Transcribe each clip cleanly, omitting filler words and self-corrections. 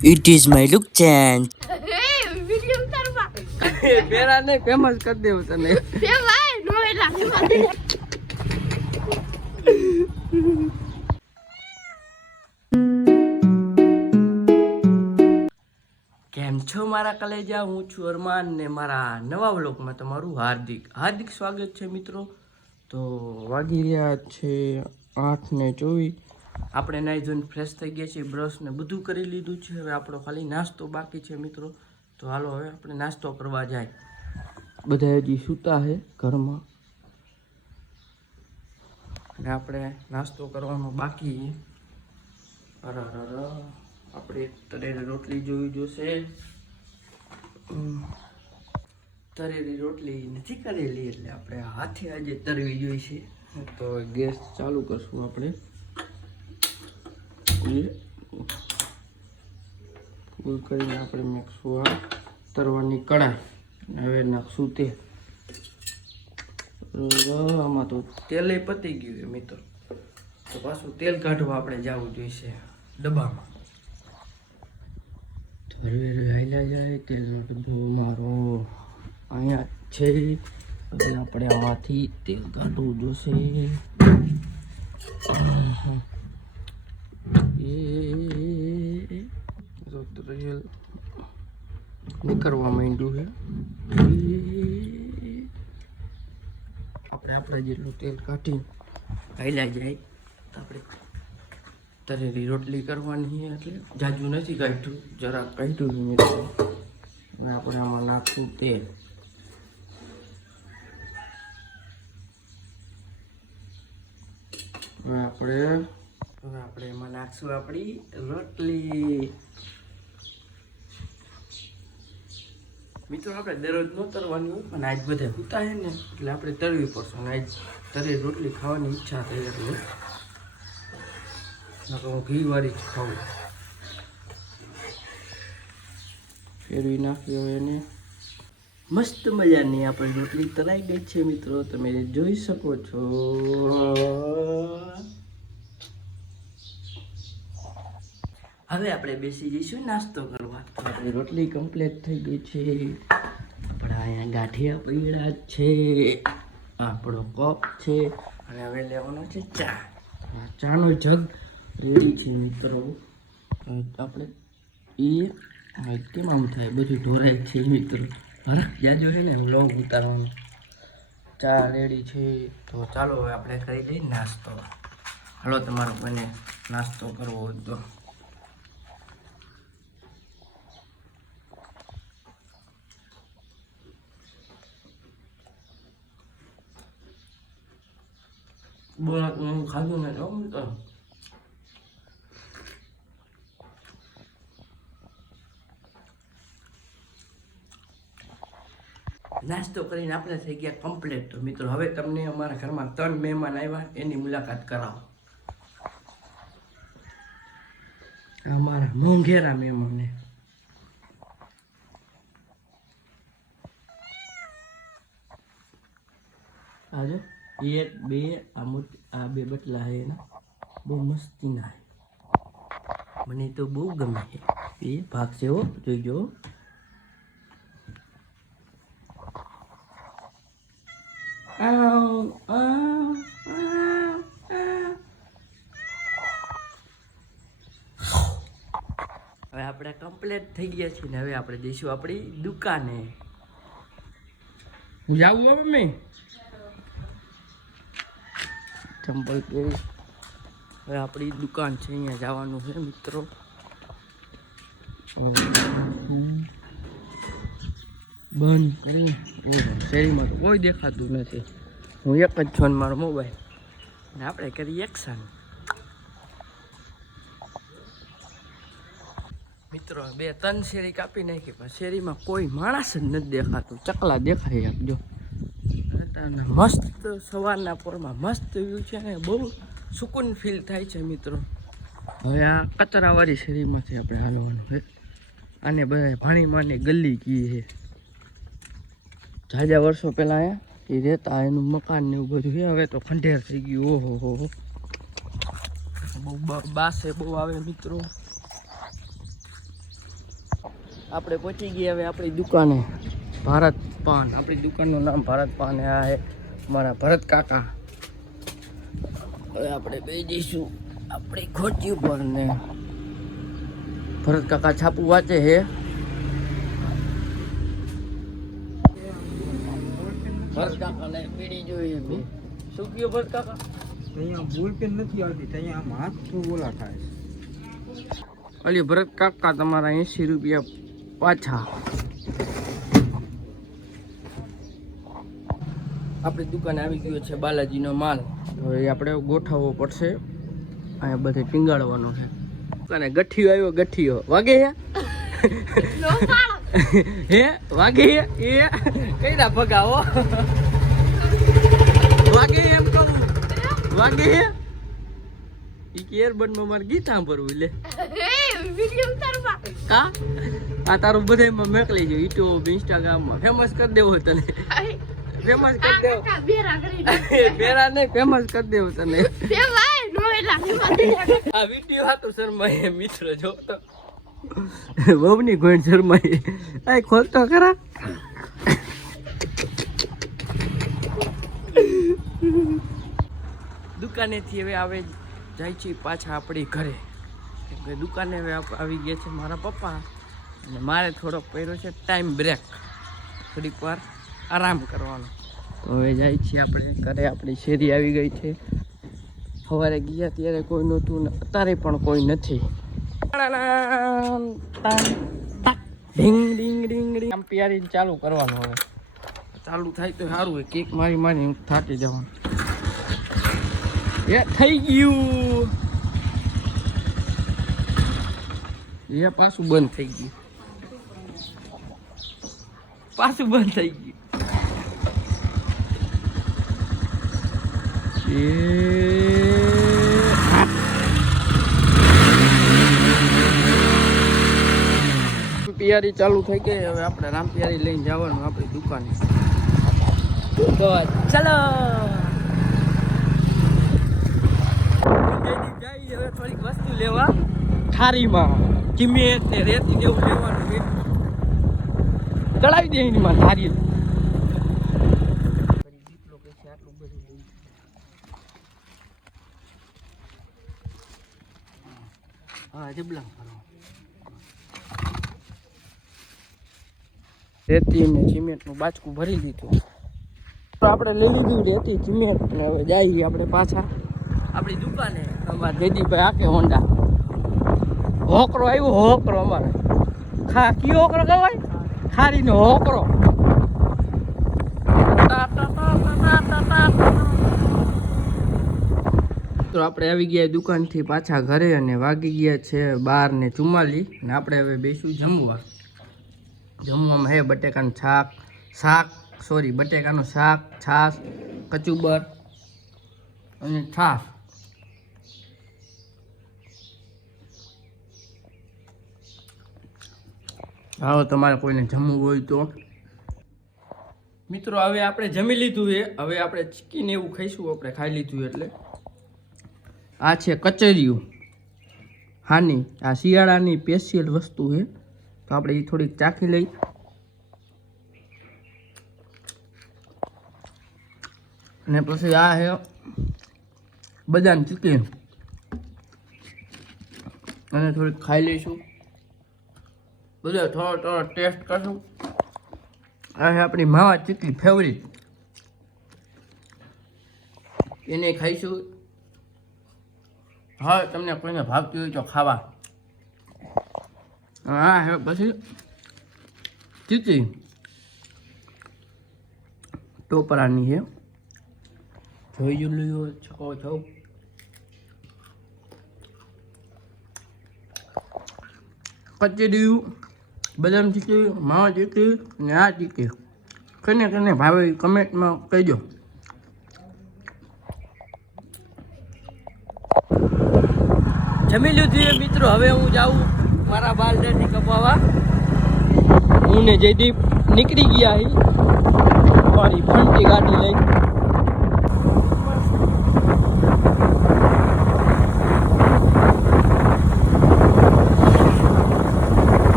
It is my look chance. Video ઉતારવા પેલા ને ફેમસ કરી દેવું તને. બે ભાઈ નો એલા કેમ છો મારા કલેજા? હું છું અરમાન ને મારા નવા વ્લોગમાં તમારું હાર્દિક સ્વાગત છે મિત્રો. તો વાગી રહ્યા છે 8:24. આપણે નાઈ ધોઈને ફ્રેશ થઈ ગયા છીએ, બ્રશ ને બધું કરી લીધું છે. હવે આપણો ખાલી નાસ્તો બાકી છે મિત્રો. તો હાલો હવે આપણે નાસ્તો કરવા જાય. બધા હજી સૂતા છે ઘરમાં અને આપણે નાસ્તો કરવાનો બાકી. આપણે તરેલી રોટલી જોવી જોશે. તરેલી રોટલી નથી કરેલી એટલે આપણે હાથે આજે તરવી જોઈશે. તો ગેસ ચાલુ કરશું આપણે. ફૂલ કરીને આપણે નાખશું આ તરવાની કડાઈ. હવે નાખશું તેલ. આમાં તો તેલે પતી ગયું છે મિત્રો. તો પાછું તેલ કાઢવા આપણે જવું જોઈશે ડબ્બામાં. હાલ્યા જાય તેલનો ડબ્બો મારો અહીંયા છે. હવે આપણે આમાંથી તેલ કાઢવું જોશે. નીકળવા માંડ્યું છે. આપણે જેટલું તેલ કાઢી હાલ્યા જાય તો આપણે તરેલી રોટલી કરવાની છે. એટલે જાજુ નથી કાઢ્યું, જરાક કાઢ્યું છે મિત્રો. અને આપણે આમાં નાખશું તેલ. હવે આપણે એમાં નાખશું આપણી રોટલી. મિત્રો આપણે દરરોજ ન તરવાની હોય પણ આજ બધા સૂતા છે ને એટલે આપણે તરવી પડશે. અને આજ તરેલી રોટલી ખાવાની ઈચ્છા થઈ એટલે હું ઘી વાળી જ ખાઉં. ફેરવી નાખ્યો એને. મસ્ત મજાની આપણી રોટલી તરાઈ ગઈ છે મિત્રો, તમે જોઈ શકો છો. હવે આપણે બેસી જઈશું નાસ્તો કરવા. આપણી રોટલી કમ્પ્લીટ થઈ ગઈ છે. આપણા અહીંયા ગાંઠિયા પીળા છે, આપણો કપ છે અને હવે લેવાનો છે ચા. ચાનો જગ રેડી છે મિત્રો. આપણે કેમ આમ થાય બધું ઢોરાય છે મિત્રો. જાજુ છે ને વ્લોગ ઉતારવાનો. ચા રેડી છે. તો ચાલો હવે આપણે કરી લઈએ નાસ્તો. હાલો તમારો બને નાસ્તો કરવો હોય તો. ખાધું ને તો નાસ્તો કરીને આપણે થઈ ગયા કમ્પ્લીટ. તો મિત્રો હવે તમને અમારા ઘરમાં 3 મહેમાન આવ્યા એની મુલાકાત કરાવો. અમારા મોંઘેરા મહેમાન. આજે 1 2 આ બે બટલા છે એના બહુ મસ્તી ના. મને તો બહુ ગમે છે. એ ભાગ છે હો, જોઈજો. હવે આપણે કમ્પ્લીટ થઈ ગયા છીએ ને હવે આપણે જઈશું આપણી દુકાને. હું જાઉં હવે મેં ચંપલ પહેરી. હવે આપણી દુકાન છે અહીંયા જવાનું છે મિત્રો. બંધ કરી શેરીમાં તો કોઈ દેખાતું નથી. હું એક જ છું મારો મોબાઈલ ને આપણે કરીએ એક્શન. મિત્રો 2-3 શેરી કાપી નાખી પણ શેરીમાં કોઈ માણસ જ નથી દેખાતું. ચકલા દેખાય આપજો. મસ્ત સવારના પોરમાં મસ્ત વ્યૂ છે ને બહુ સુકૂન ફીલ થાય છે મિત્રો. હવે આ કચરાવાળી શેરીમાંથી આપણે હાલવાનું છે. આને બધા ભાણીમાની ગલી કી છે. જાજા વર્ષો પહેલાં અહીંયા એ રહેતા, એનું મકાન ને એવું બધું છે. હવે તો ખંડેર થઈ ગયું. ઓહો બહુ બાસે બહુ આવે મિત્રો. આપણે પહોંચી ગયા હવે આપણી દુકાને ભારત પાન. આપણી દુકાનનું નામ ભારત પાન. આ છે મારા ભરત કાકા. હવે આપણે બે જઈશું આપણી ખોટી ઉપર ને ભરત કાકા છાપું વાંચે છે. ભરત કાકાને પીડી જોઈએ બે. શું કયો ભરત કાકા? અહીંયા ભૂલ પેન નથી આવતી, અહીંયા આમ હાથ થ્રુ બોલા થાય. અલી ભરત કાકા તમારા 80 રૂપિયા પાછા. આપણી દુકાને આવી ગયો છે બાલાજીનો માલ. હવે આપણે ગોઠવવો પડશે. અહીંયા બધે ટીંગાડવાનો છે. દુકાને ગઠિયો આવ્યો. ગઠિયો વાગે હે હે વાગે હે એ કઈ ના ભગાવો વાગે એમ કહું વાગે હે ઈ કેરબન માં મારે ગીત સાંભળવું લે વિડિયો ઉતારવા કા આ તારું બધામાં મોકલી જો યુટ્યુબ ઇન્સ્ટાગ્રામમાં ફેમસ કરી દેવો તને. ફેમસ કરી દેવો. બેરા નહીં ફેમસ કરી દેવો તને. આ વિડિયો હાતો શર્માએ મિત્ર જો તો બહુની ગોઈન શર્માએ આ ખોલતો ખરા. દુકાનેથી હવે આવે જાય છે પાછા આપણી ઘરે. કેમ કે દુકાને હવે આવી ગયા છે મારા પપ્પા અને મારે થોડોક પહેર્યો છે ટાઈમ બ્રેક. થોડીક વાર આરામ કરવાનો. તો હવે જાય છીએ આપણે ઘરે. આપણી શેરી આવી ગઈ છે. સવારે ગયા ત્યારે કોઈ નહોતું ને અત્યારે પણ કોઈ નથી. ઢીંગ ઢીંગ ઢીંગ ઢીંગ આમ પિયારી ચાલુ કરવાનું. હવે ચાલુ થાય તો સારું હોય. કેક મારી મારી થાકી જવાનું. એ થઈ ગયું. એ પાછું બંધ થઈ ગયું. પાછું બંધ થઈ ગયું. પિયારી ચાલુ થઈ ગઈ. હવે આપણે રામ પિયારી લઈને જવાનું આપણી દુકાને. તો ચલો હવે થોડીક વસ્તુ લેવા થારીમાં ચીમેટ ને રેતી જેવું લેવાનું છે. ચડાવી દે એની માં થારી. હા જબલા રેતી ને સિમેન્ટનું બાચકું ભરી દીધું. આપણે લઈ લીધું રેતી સિમેન્ટ ને હવે જઈએ આપણે પાછા આપણી દુકાને. અમારા જયદીપભાઈ આકે હોન્ડા હોકરો આવ્યો. હોકરો અમારે કયો હોકરો કહેવાય? ખારીનો હોકરો. તો આપણે આવી ગયા દુકાનથી પાછા ઘરે અને વાગી ગયા છે 12:44 ને આપણે હવે બેસું જમવા. જમવામાં હે બટેકાનું બટેકાનું શાક, છાશ, કચુંબર અને છાશ. આવો તમારે કોઈને જમવું હોય તો. મિત્રો હવે આપણે જમી લીધું છે. હવે આપણે ચીકીને એવું ખાઈશું. આપણે ખાઈ લીધું એટલે આ છે કચરિયું. હાની આ શિયાળાની સ્પેશિયલ વસ્તુ છે. તો આપણે એ થોડીક ચાખી લઈ. અને પછી આ છે બદામ ચીકી અને થોડીક ખાઈ લઈશું. બધા થોડો ટેસ્ટ કરશું. આ છે આપણી માવા ચીકી ફેવરિટ. એને ખાઈશું. હા તમને કોઈને ભાવતી હોય તો ખાવા. હા હે પછી ચીકી ટોપરાની છે. જોઈ લ્યો છો છો. કચરિયું, બદામ ચીકી, માવા ચીકી ને આ ચીકી કને ભાવે કમેન્ટમાં કહેજો. જમી લીધું મિત્રો. હવે હું જાઉં મારા બાલ દાઢી કપાવવા. હું ને જયદીપ નીકળી ગયા મારી ફંટી ગાડી લઈ.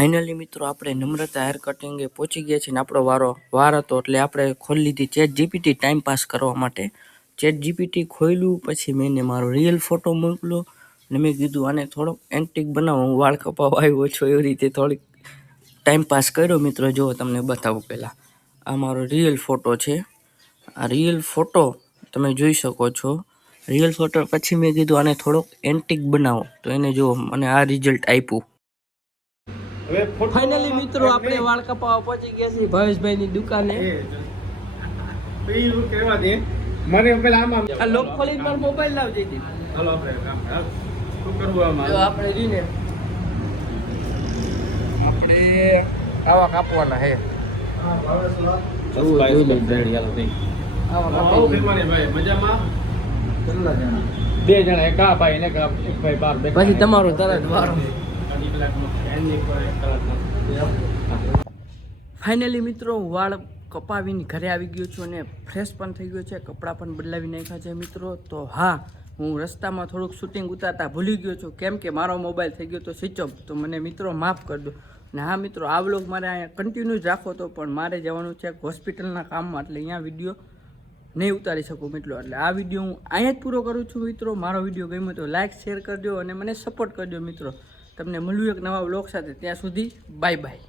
ફાઇનલી મિત્રો આપણે નમ્રતા હેર કટિંગે પહોંચી ગયા છીએ ને આપણો વાર હતો એટલે આપણે ખોલી લીધી ચેટ જીપીટી ટાઈમ પાસ કરવા માટે. ચેટ જીપીટી ખોલ્યું પછી મેં એને મારો રિયલ ફોટો મોકલ્યો અને મેં કીધું આને થોડોક એન્ટિક બનાવો, હું વાળ કપાવવા આવ્યો છું એવી રીતે થોડીક ટાઈમ પાસ કર્યો મિત્રો. જો તમને બતાવું પહેલાં, આ મારો રિયલ ફોટો છે. આ રિયલ ફોટો તમે જોઈ શકો છો. રિયલ ફોટો પછી મેં કીધું આને થોડોક એન્ટિક બનાવો તો એને જો મને આ રિઝલ્ટ આપ્યું. ફાઇનલી મિત્રો આપણે વાળ કપાવવા પહોંચી ગયા છીએ ભાવેશભાઈની દુકાને. મને પેલા આમાં આ લોક ખોલીને મારો મોબાઈલ લાવજે દી. હાલો આપણે કામ શું કરવું આમાં? જો આપણે રીને આપણે આવા કાપવાના હે. બે જણા એક આ ભાઈ ને એક ભાઈ બાર પછી તમારો તરત વારો. ફાઇનલી મિત્રો હું વાળ કપાવીને ઘરે આવી ગયો છું અને ફ્રેશ પણ થઈ ગયો છે, કપડાં પણ બદલાવી નાખ્યા છે મિત્રો. તો હા, હું રસ્તામાં થોડુંક શૂટિંગ ઉતારતા ભૂલી ગયો છું કેમ કે મારો મોબાઈલ થઈ ગયો તો સ્વિચ ઓફ. તો મને મિત્રો માફ કરજો. અને હા મિત્રો, આ વ્લોગ મારે અહીંયા કન્ટિન્યુ જ રાખો તો પણ મારે જવાનું છે હોસ્પિટલના કામમાં, એટલે અહીંયા વિડીયો નહીં ઉતારી શકું મિત્રો. એટલે આ વિડીયો હું અહીંયા જ પૂરો કરું છું મિત્રો. મારો વિડીયો ગમ્યો તો લાઇક શેર કરજો અને મને સપોર્ટ કરજો મિત્રો. તમને મળ્યું એક નવા વ્લોગ સાથે. ત્યાં સુધી બાય બાય.